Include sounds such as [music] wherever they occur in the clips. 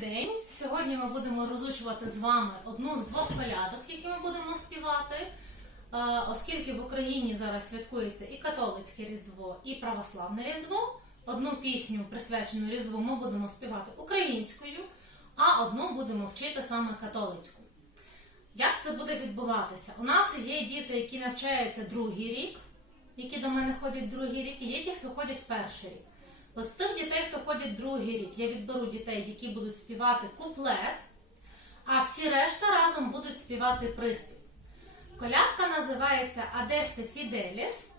день! Сьогодні ми будемо розучувати з вами одну з двох колядок, які ми будемо співати. Е, Оскільки в Україні зараз святкується і католицьке Різдво, і православне Різдво. Одну пісню, присвячену Різдву, ми будемо співати українською, а одну будемо вчити саме католицьку. Як це буде відбуватися? У нас є діти, які навчаються другий рік, які до мене ходять другий рік, і є ті, хто ходять перший рік. От з тих дітей, хто ходять другий рік, я відберу дітей, які будуть співати куплет, а всі решта разом будуть співати приспів. Колядка називається Адесте Фіделіс,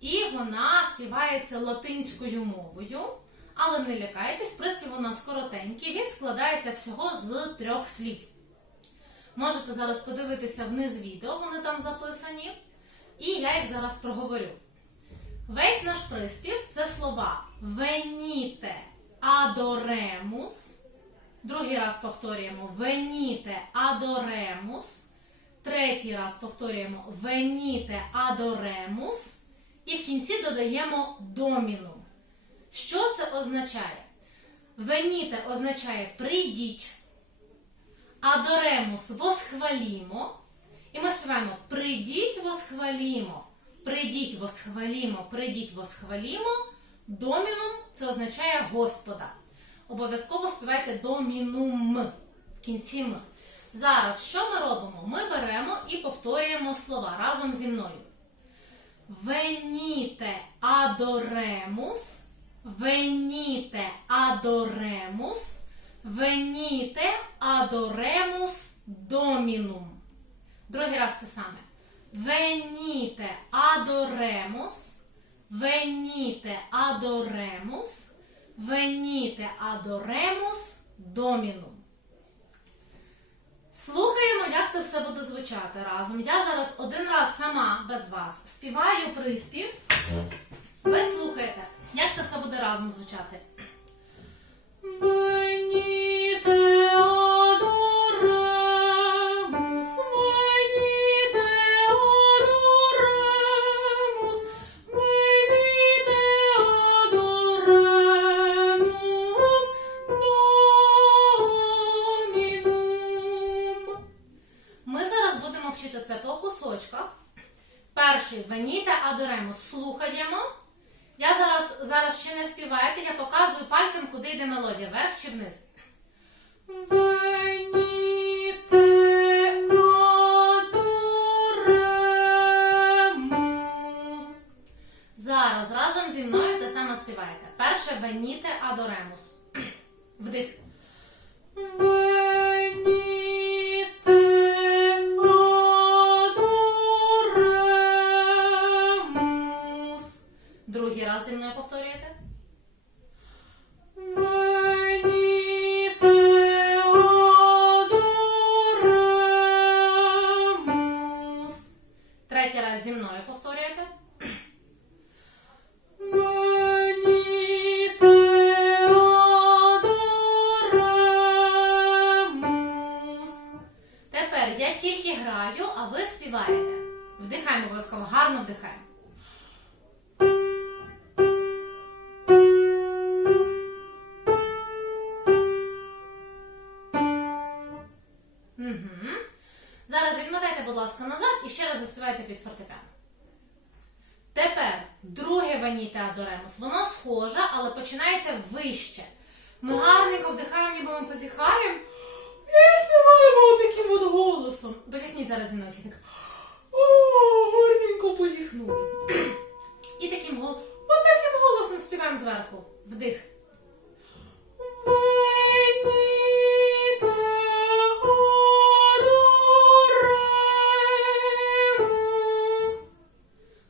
і вона співається латинською мовою. Але не лякайтесь, приспів у нас коротенький, він складається всього з трьох слів. Можете зараз подивитися вниз відео, вони там записані. І я їх зараз проговорю. Весь наш приспів це слова веніте адоремус. Другий раз повторюємо веніте адоремус. Третій раз повторюємо веніте адоремус. І в кінці додаємо домінум. Що це означає? Веніте означає прийдіть. Адоремус восхвалімо. І ми співаємо прийдіть восхвалімо. Прийдіть восхвалімо, прийдіть восхвалімо. Домінум це означає Господа. Обов'язково співайте домінум в кінці м. Зараз що ми робимо? Ми беремо і повторюємо слова разом зі мною. Веніте адоремус, веніте адоремус, веніте адоремус домінум. Другий раз те саме. Веніте адоремус, веніте адоремус, веніте адоремус домінум. Слухаємо, як це все буде звучати разом. Я зараз один раз сама без вас співаю приспів. Ви слухаєте, як це все буде разом звучати. Веніте веніте. Слухаємо. Я зараз, зараз ще не співаєте, я показую пальцем, куди йде мелодія, вверх чи вниз. Зараз разом зі мною те саме співаєте. Перше веніте адоремус. [clears throat] Вдих. Вдихаємо. Угу. Зараз відмотайте, будь ласка, назад і ще раз заспівайте під фортепіано. Тепер друге ваніте адоремус. Воно схоже, але починається вище. Ми гарненько вдихаємо, ніби ми позіхаємо. І співаємо таким от голосом. Позіхніть зараз зі мною всі так. О, гарненько позіхнули. І таким, гол... от таким голосом співаємо зверху. Вдих.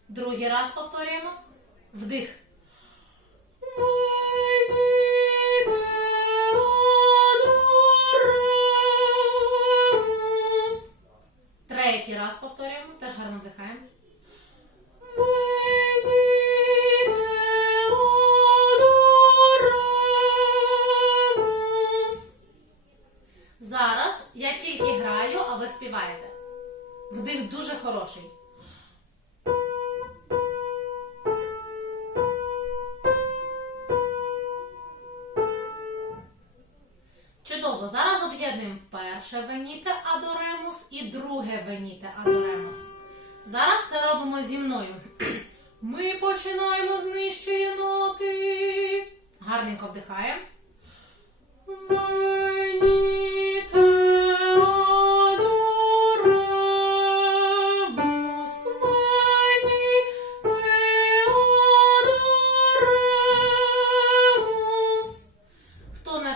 Другий раз повторюємо. Вдих. Третій раз повторюємо. Теж гарно вдихаємо. Зараз я тільки граю, а ви співаєте. Вдих дуже хороший. Чудово. зараз об'єднуємо перше веніте адоремус і друге веніте адоремус. Зараз це робимо зі мною. [clears throat] Ми починаємо з нижчої ноти. Гарненько вдихаємо.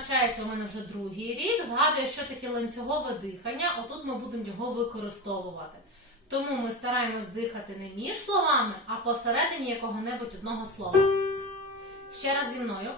Навчається у мене вже другий рік, згадує, що таке ланцюгове дихання. Отут ми будемо його використовувати. Тому ми стараємось дихати не між словами, а посередині якого-небудь одного слова. Ще раз зі мною.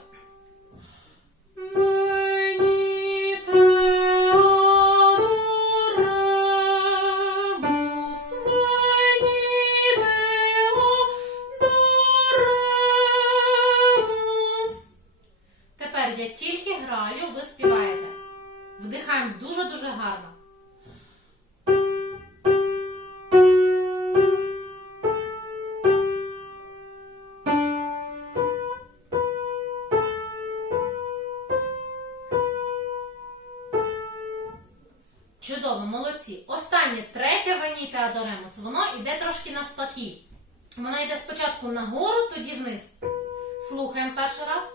Молодці. Останнє, третє веніте адоремус, воно йде трошки навпаки. Воно йде спочатку нагору, тоді вниз. Слухаємо перший раз.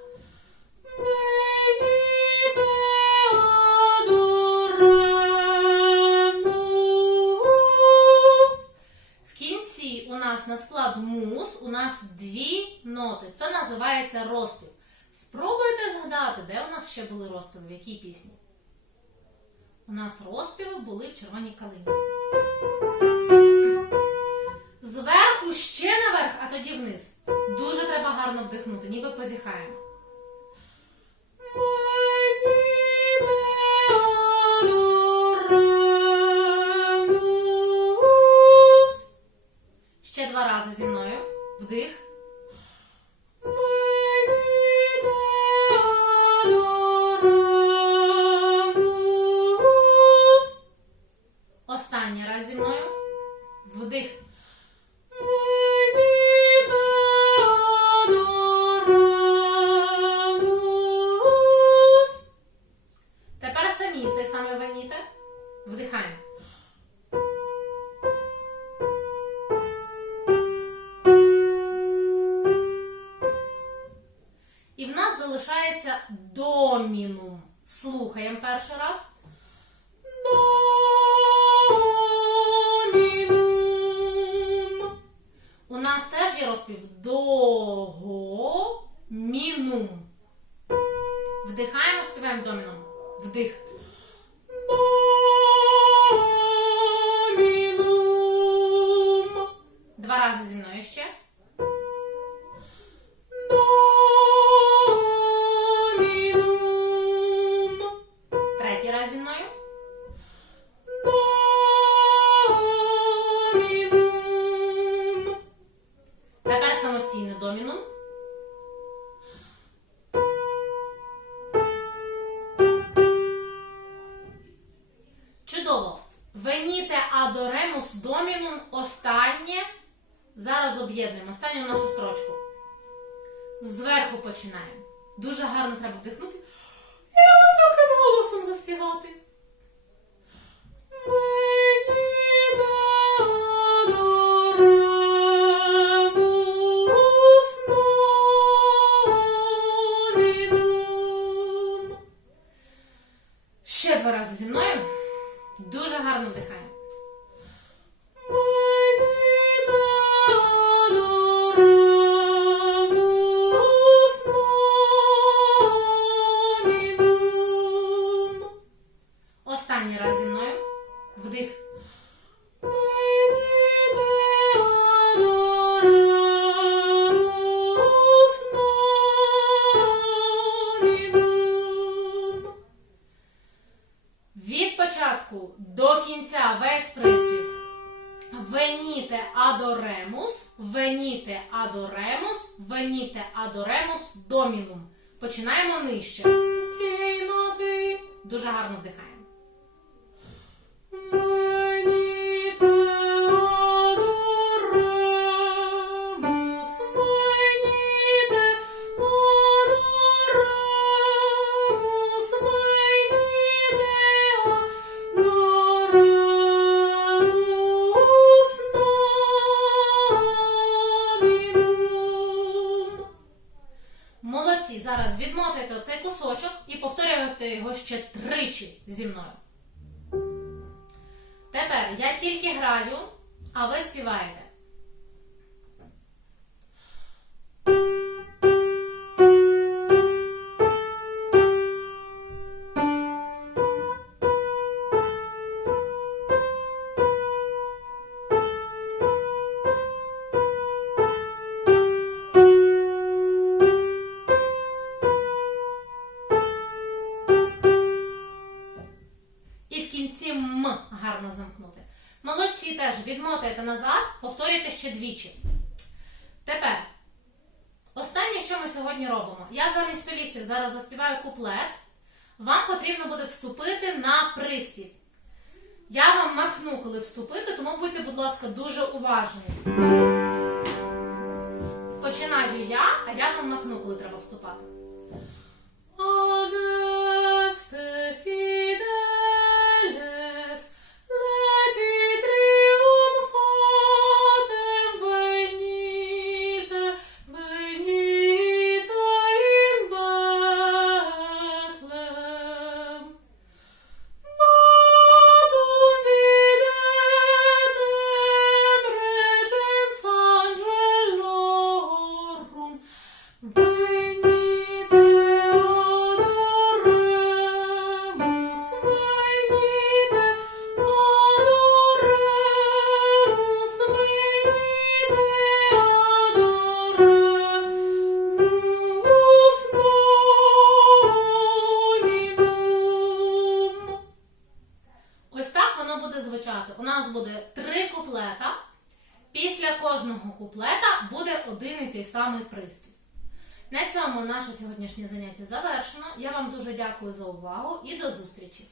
В кінці у нас на склад мус, у нас дві ноти. Це називається розпів. Спробуйте згадати, де у нас ще були розпіви, в якій пісні? У нас розпіви були в червоній калині. Зверху ще наверх, а тоді вниз. Дуже треба гарно вдихнути, ніби позіхаємо. Останній раз зі мною. Вдих. Тепер самі цей самий веніте. Вдихаємо. І в нас залишається домінум. Слухаємо перший раз. Домінум. Нас теж є розпів дого мінум. Вдихаємо, співаємо доміном. Вдих. Домінум останнє. Зараз об'єднуємо останню нашу строчку. Зверху починаємо. Дуже гарно треба вдихнути. І таким голосом заспівати. Останній раз зі мною. Вдих. Від початку до кінця весь приспів. Веніте адоремус, веніте адоремус, веніте адоремус домінум. Починаємо нижче. З цієї ноти. Дуже гарно вдихаємо. Гарно замкнути. Молодці теж відмотайте назад, повторюйте ще двічі. Тепер, останнє, що ми сьогодні робимо. Я замість солістів зараз заспіваю куплет. Вам потрібно буде вступити на приспів. Я вам махну, коли вступити, тому будьте, будь ласка, дуже уважні. Починаю я, а я вам махну, коли треба вступати. Куплета буде один і той самий приспів. На цьому наше сьогоднішнє заняття завершено. Я вам дуже дякую за увагу і до зустрічі!